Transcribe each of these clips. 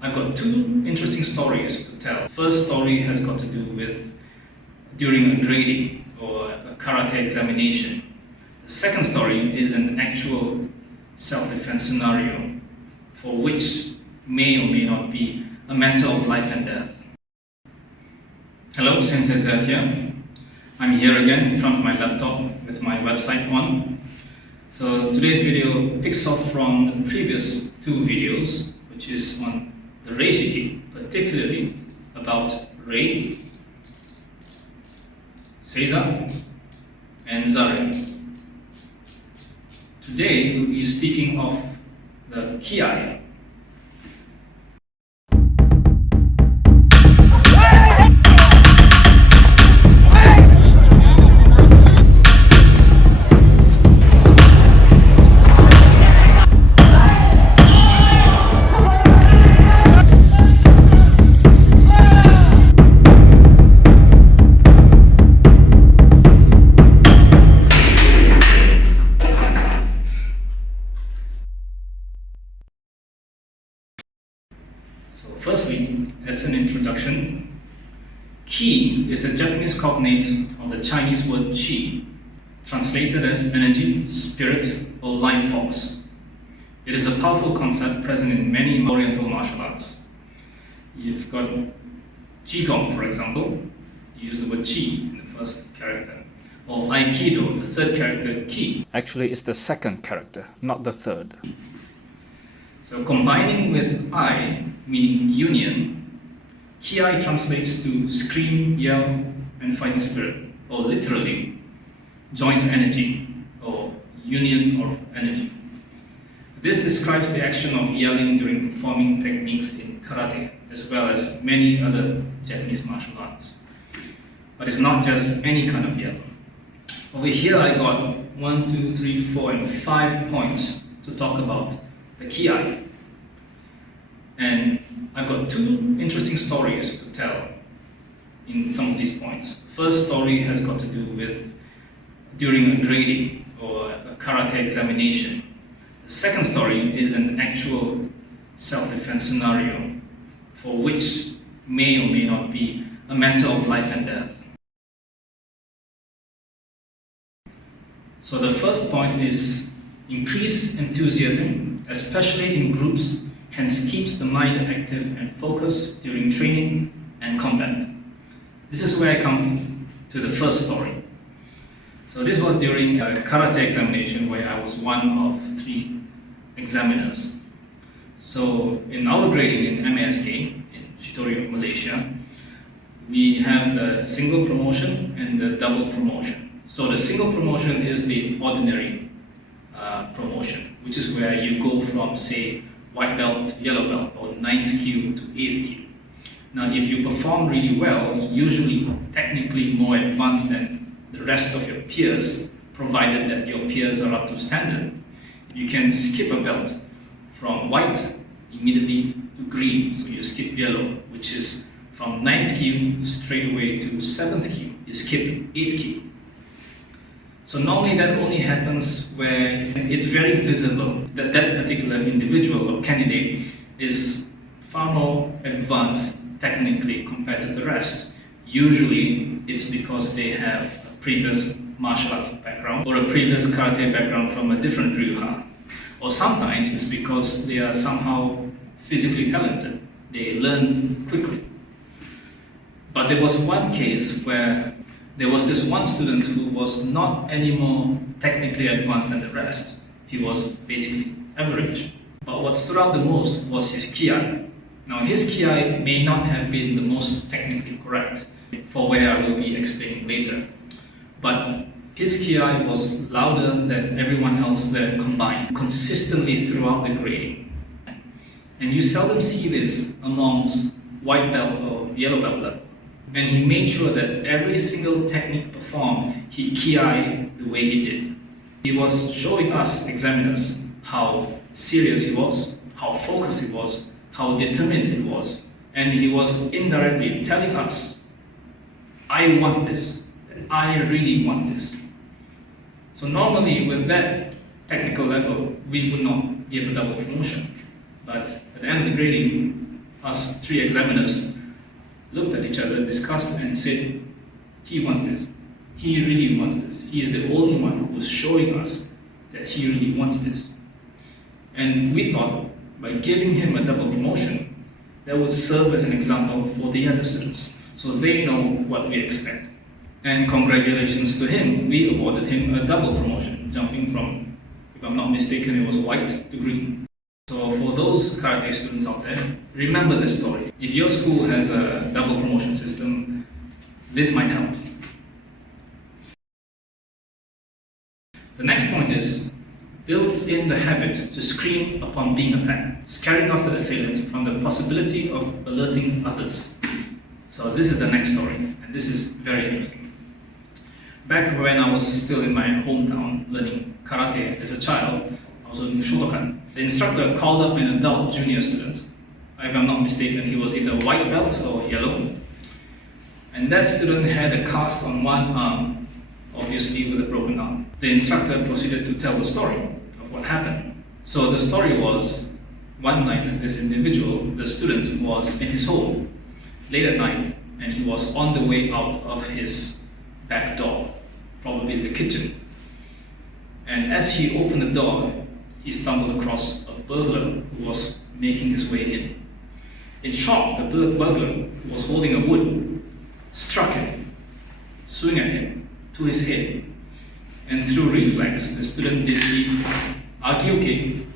I've got two interesting stories to tell. First story has got to do with during a grading or a karate examination. The second story is an actual self-defense scenario for which may or may not be a matter of life and death. Hello, Sensei Zed here. I'm here again in front of my laptop with my website on. So today's video picks up from the previous two videos, which is on the Reishiki, particularly about Rei, Seiza, and Zare. Today we'll be speaking of the Kiai. So firstly, as an introduction, Ki is the Japanese cognate of the Chinese word Qi, translated as energy, spirit, or life force. It is a powerful concept present in many Oriental martial arts. You've got Qigong, for example, you use the word Qi in the first character. Or Aikido, the third character, Ki. Actually, it's the second character, not the third. So combining with I, meaning union, Kiai translates to scream, yell, and fighting spirit, or literally, joint energy, or union of energy. This describes the action of yelling during performing techniques in karate, as well as many other Japanese martial arts. But it's not just any kind of yell. Over here I got 1, 2, 3, 4, and 5 points to talk about the Kiai. And I've got two interesting stories to tell in some of these points. First story has got to do with during a grading or a karate examination. The second story is an actual self-defense scenario for which may or may not be a matter of life and death. So the first point is increased enthusiasm, especially in groups, hence keeps the mind active and focused during training and combat. This is where I come to the first story. So this was during a karate examination where I was one of 3 examiners. So in our grading in MASK, in Shitori, Malaysia, we have the single promotion and the double promotion. So the single promotion is the ordinary promotion, which is where you go from, say, white belt to yellow belt, or 9th kyu to 8th kyu. Now, if you perform really well, usually technically more advanced than the rest of your peers, provided that your peers are up to standard, you can skip a belt from white immediately to green. So you skip yellow, which is from 9th kyu straight away to 7th kyu. You skip 8th kyu. So normally that only happens where it's very visible that that particular individual or candidate is far more advanced technically compared to the rest. Usually it's because they have a previous martial arts background or a previous karate background from a different ryuha. Or sometimes it's because they are somehow physically talented. They learn quickly. But there was one case where there was this one student who was not any more technically advanced than the rest. He was basically average. But what stood out the most was his Kiai. Now his Kiai may not have been the most technically correct, for where I will be explaining later. But his Kiai was louder than everyone else there combined, consistently throughout the grading. And you seldom see this amongst white belt or yellow belt level. And he made sure that every single technique performed, he Kiai the way he did. He was showing us examiners how serious he was, how focused he was, how determined he was. And he was indirectly telling us, I want this, I really want this. So normally with that technical level, we would not give a double promotion. But at the end of the grading, us three examiners looked at each other, discussed, and said, he wants this. He really wants this. He's the only one who's showing us that he really wants this. And we thought, by giving him a double promotion, that would serve as an example for the other students, so they know what we expect. And congratulations to him, we awarded him a double promotion, jumping from, if I'm not mistaken, it was white to green. So for those karate students out there, remember this story. If your school has a double promotion system, this might help. The next point is, builds in the habit to scream upon being attacked, scaring off the assailant from the possibility of alerting others. So this is the next story, and this is very interesting. Back when I was still in my hometown learning karate as a child, I was learning Shotokan. The instructor called up an adult junior student. If I'm not mistaken, he was either white belt or yellow. And that student had a cast on one arm, obviously with a broken arm. The instructor proceeded to tell the story of what happened. So the story was, one night this individual, the student, was in his home late at night, and he was on the way out of his back door, probably the kitchen. And as he opened the door, he stumbled across a burglar who was making his way in. In shock, the burglar, who was holding a wood, struck him, swinging at him to his head. And through reflex, the student did the agioke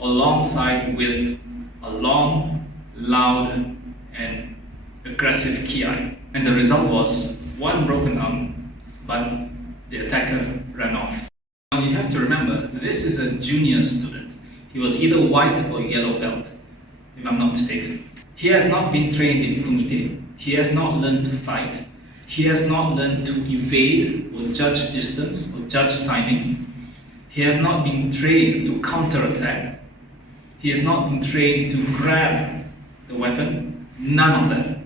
alongside with a long, loud, and aggressive kiai. And the result was one broken arm, but the attacker ran off. Now you have to remember, this is a junior student. He was either white or yellow belt, if I'm not mistaken. He has not been trained in kumite. He has not learned to fight. He has not learned to evade or judge distance or judge timing. He has not been trained to counterattack. He has not been trained to grab the weapon. None of that.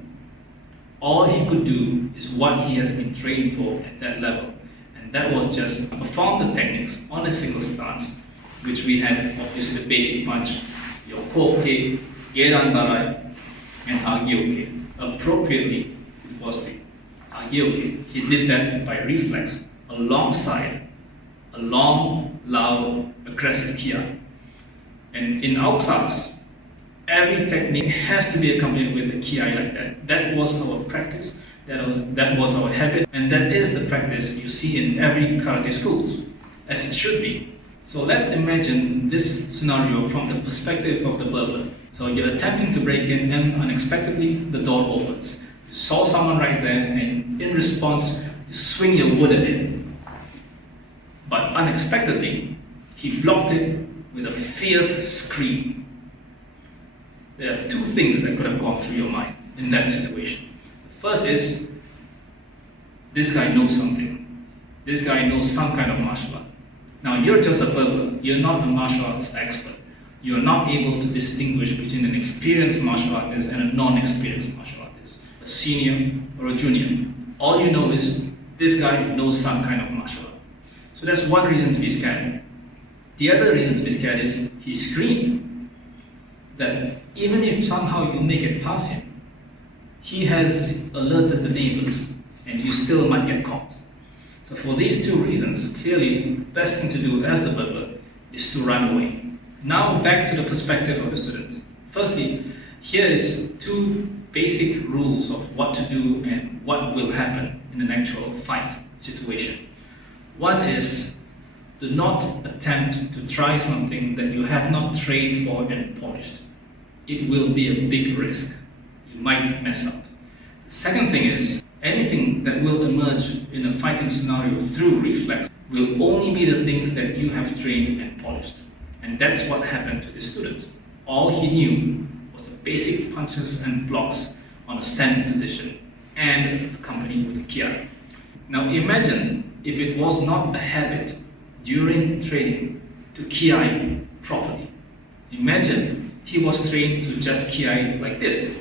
All he could do is what he has been trained for at that level. And that was just perform the techniques on a single stance, which we had obviously the basic punch, yokoke, geran barai, and agioke. Appropriately, it was the agioke. He did that by reflex alongside a long, loud, aggressive kiai. And in our class, every technique has to be accompanied with a kiai like that. That was our practice, that was our habit, and that is the practice you see in every karate schools, as it should be. So let's imagine this scenario from the perspective of the burglar. So you're attempting to break in, and unexpectedly the door opens. You saw someone right there, and in response, you swing your wood at him. But unexpectedly, he blocked it with a fierce scream. There are two things that could have gone through your mind in that situation. The first is, this guy knows something. This guy knows some kind of martial art. Now you're just a burglar. You're not a martial arts expert. You're not able to distinguish between an experienced martial artist and a non-experienced martial artist, a senior or a junior. All you know is, this guy knows some kind of martial art. So that's one reason to be scared. The other reason to be scared is, he screamed that even if somehow you make it past him, he has alerted the neighbors and you still might get caught. So for these two reasons, clearly, the best thing to do as the burglar is to run away. Now back to the perspective of the student. Firstly, here is two basic rules of what to do and what will happen in an actual fight situation. One is, do not attempt to try something that you have not trained for and polished. It will be a big risk. You might mess up. The second thing is, anything that will emerge in a fighting scenario through reflex will only be the things that you have trained and polished. And that's what happened to this student. All he knew was the basic punches and blocks on a standing position and accompanied with a kiai. Now imagine if it was not a habit during training to kiai properly. Imagine he was trained to just kiai like this.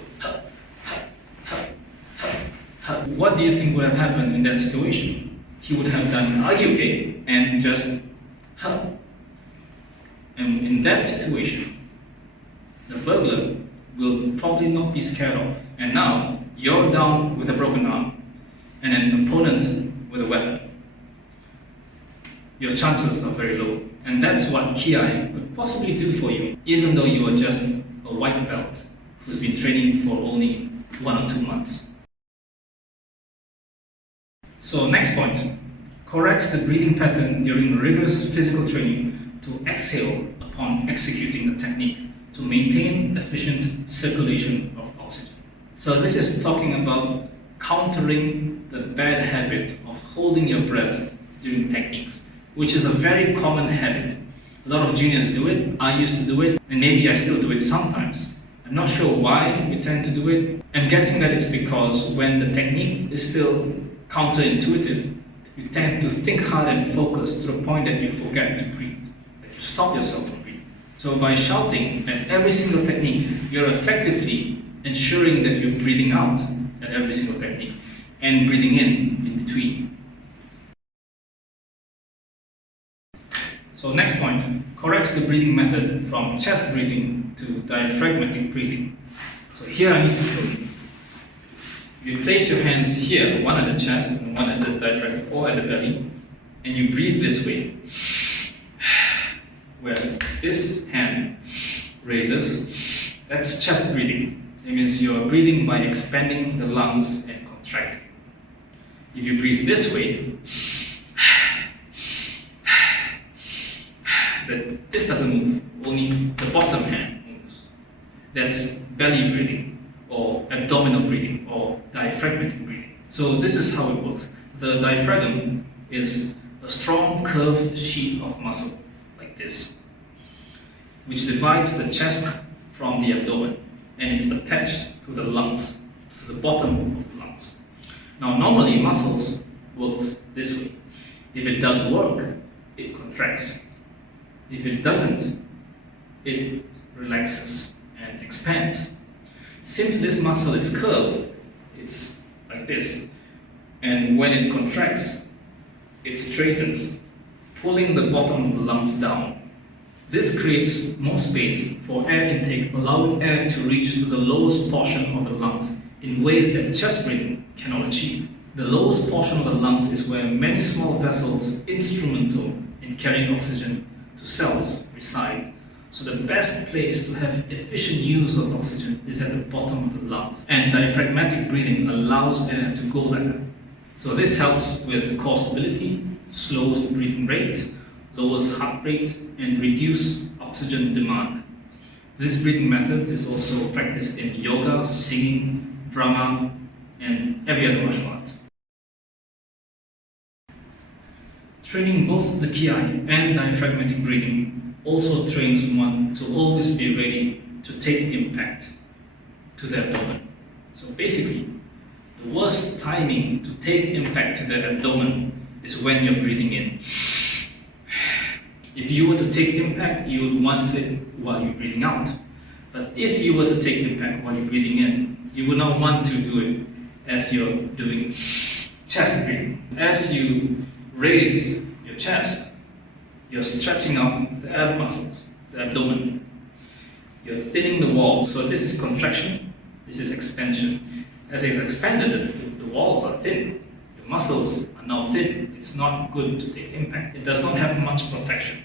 What do you think would have happened in that situation? He would have done agioke and just And in that situation, the burglar will probably not be scared of. And now you're down with a broken arm and an opponent with a weapon. Your chances are very low. And that's what Kiai could possibly do for you, even though you are just a white belt who's been training for only 1 or 2 months. So next point, correct the breathing pattern during rigorous physical training to exhale upon executing the technique to maintain efficient circulation of oxygen. So this is talking about countering the bad habit of holding your breath during techniques, which is a very common habit. A lot of juniors do it, I used to do it, and maybe I still do it sometimes. I'm not sure why we tend to do it. I'm guessing that it's because when the technique is still counterintuitive, you tend to think hard and focus to the point that you forget to breathe, that you stop yourself from breathing. So by shouting at every single technique, you're effectively ensuring that you're breathing out at every single technique and breathing in between. So next point, corrects the breathing method from chest breathing to diaphragmatic breathing. So here I need to show you. You place your hands here, one at the chest and one at the diaphragm or at the belly, and you breathe this way, where this hand raises. That's chest breathing. It means you're breathing by expanding the lungs and contracting. If you breathe this way, this doesn't move, only the bottom hand moves. That's belly breathing, or abdominal breathing, or diaphragmatic breathing. So this is how it works. The diaphragm is a strong curved sheet of muscle, like this, which divides the chest from the abdomen, and it's attached to the lungs, to the bottom of the lungs. Now normally muscles works this way. If it does work, it contracts. If it doesn't, it relaxes and expands. Since this muscle is curved, it's like this. And when it contracts, it straightens, pulling the bottom of the lungs down. This creates more space for air intake, allowing air to reach to the lowest portion of the lungs in ways that chest breathing cannot achieve. The lowest portion of the lungs is where many small vessels instrumental in carrying oxygen to cells reside. So the best place to have efficient use of oxygen is at the bottom of the lungs. And diaphragmatic breathing allows air to go there. So this helps with core stability, slows the breathing rate, lowers heart rate, and reduces oxygen demand. This breathing method is also practiced in yoga, singing, drama, and every other martial art. Training both the Kiai and diaphragmatic breathing also trains one to always be ready to take impact to the abdomen. So basically, the worst timing to take impact to the abdomen is when you're breathing in. If you were to take impact, you would want it while you're breathing out. But if you were to take impact while you're breathing in, you would not want to do it as you're doing chest breathing. As you raise your chest, you're stretching out the ab muscles, the abdomen. You're thinning the walls. So this is contraction, this is expansion. As it's expanded, the walls are thin. Your muscles are now thin. It's not good to take impact. It does not have much protection.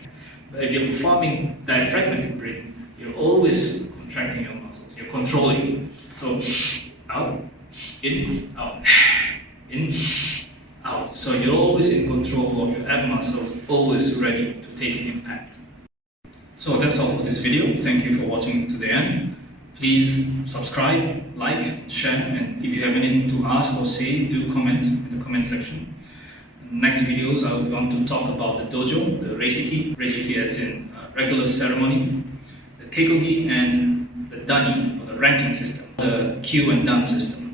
But if you're performing diaphragmatic breathing, you're always contracting your muscles. You're controlling. So out, in, out, in, out. So you're always in control of your ab muscles, always ready to take an impact. So that's all for this video. Thank you for watching to the end. Please subscribe, like, share, and if you have anything to ask or say, do comment in the comment section. In next videos, I want to talk about the dojo, the reishiki as in regular ceremony, the keikogi, and the dani, or the ranking system, the kyu and dan system.